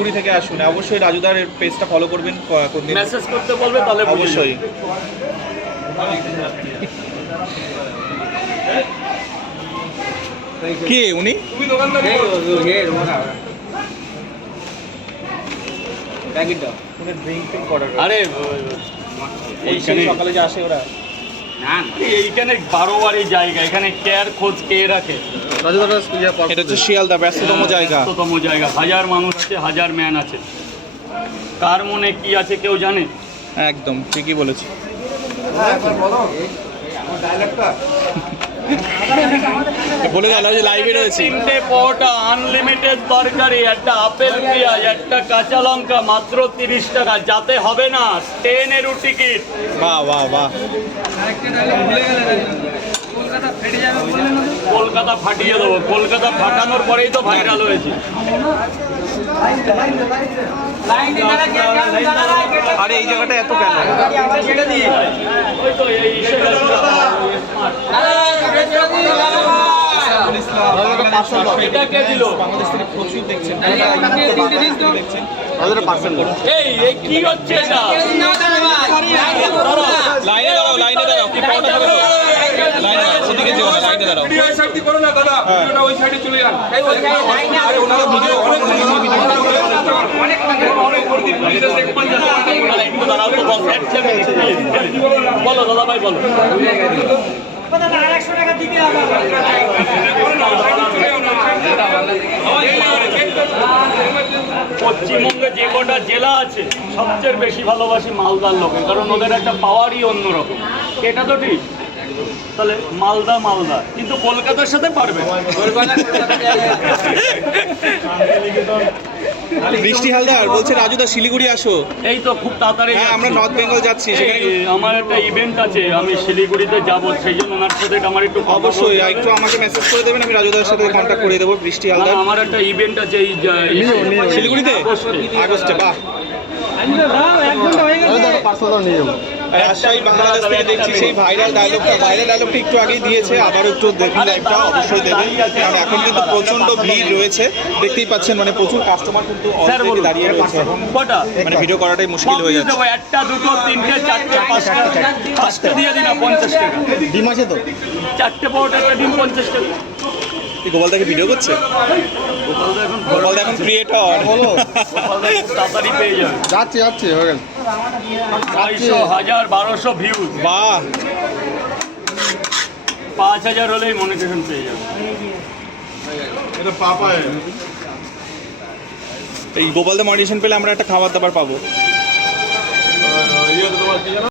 শিলিগুড়ি থেকে আসুন অবশ্যই রাজুদার পেজটা ফলো করবেন ক- কোন দিন। মেসেজ করতে বলবে তাহলে অবশ্যই। কে উনি? ড্রিঙ্কিং করার আরে এইখানে সকালে যে আসে ওরা। এইখানে বারোবারই জায়গা এখানে কেয়ার খোঁজ কে রাখে? এটা হচ্ছে শিয়ালদা ব্যস্ততম জায়গা। ব্যস্ততম জায়গা। হাজার মানুষ আছে হাজার ম্যান আছে। কার মনে কি আছে কেউ জানে? একদম ঠিকই বলেছি। বলে গেল যে লাইভে রয়েছে। তিনটে পরোটা আনলিমিটেড তরকারি একটা আপেল পেঁয়াজ একটা কাঁচা লঙ্কা মাত্র তিরিশ টাকা। যাতে হবে না ট্রেনেরও টিকিট বাহ বাহ বাহ। কলকাতা ফাটিয়ে দেবো। কলকাতা ফাটানোর পরেই তো ভাইরাল হয়েছে। আরে এই জায়গাটা এত কেন ওই তো এই এটা কে দিল বাংলাদেশ থেকে প্রচুর দেখছেন। দেখছেন। এই এই কি হচ্ছে এটা? লাইনে দাঁড়াও লাইনে দাঁড়াও। কি পাওয়াটা হবে লাইনে ওদিকে যেও না লাইনে দাঁড়াও। ভিডিও ওই সাইড করো না দাদা। ভিডিওটা ওই সাইডে চলে যান। আরে ওনারা ভিডিও অনেক আরে একটু দাঁড়াও তো বস বলো দাদা ভাই বলো। পশ্চিমবঙ্গে যে কটা জেলা আছে, সবচেয়ে বেশি ভালোবাসি মালদার লোকে, কারণ ওদের একটা পাওয়ারই অন্যরকম। এটা তো ঠিক? তাহলে মালদা মালদা। কিন্তু কলকাতার সাথে পারবে। বৃষ্টি হালদার বলছে রাজুদা শিলিগুড়ি আসো। এই তো খুব তাড়াতাড়ি হ্যাঁ আমরা নর্থ বেঙ্গল যাচ্ছি আমার একটা ইভেন্ট আছে আমি শিলিগুড়িতে যাব সেই জন্য ওনার সাথে আমার একটু অবশ্যই একটু আমাকে মেসেজ করে দেবেন আমি রাজুদার সাথে কন্ট্যাক্ট করে দেবো বৃষ্টি হালদার আমার একটা ইভেন্ট আছে এই শিলিগুড়িতে? আগস্টে। আগস্টে বাহ। রাজশাহী বাংলাদেশ থেকে দেখছি সেই ভাইরাল ডায়লগটা ভাইরাল ডায়লগটা একটু আগেই দিয়েছে আবার একটু দেখুন লাইভটা অবশ্যই দেবেন কারণ এখন কিন্তু প্রচণ্ড ভিড় রয়েছে। দেখতেই পাচ্ছেন মানে প্রচুর কাস্টমার কিন্তু অলরেডি দাঁড়িয়ে রয়েছে। মানে ভিডিও করাটাই মুশকিল হয়ে যাচ্ছে। একটা দুটো তিনটে চারটে পাঁচটা। পাঁচটা দিয়ে দিন না পঞ্চাশ টাকা। ডিম আছে তো? চারটে পরোটা একটা ডিম পঞ্চাশ টাকা। এই গোপালদাকে ভিডিও করছে? গোপালদা এখন গোপালদা এখন ক্রিয়েটর খুব তাড়াতাড়ি পেয়ে যাবে। যাচ্ছে যাচ্ছে হয়ে গেল। হাজার বারোশো বা পাঁচ হাজার হলেই পেয়ে যাবে। এই গোপালদের মনিটেশন পেলে আমরা একটা খাবার দাবার পাবো।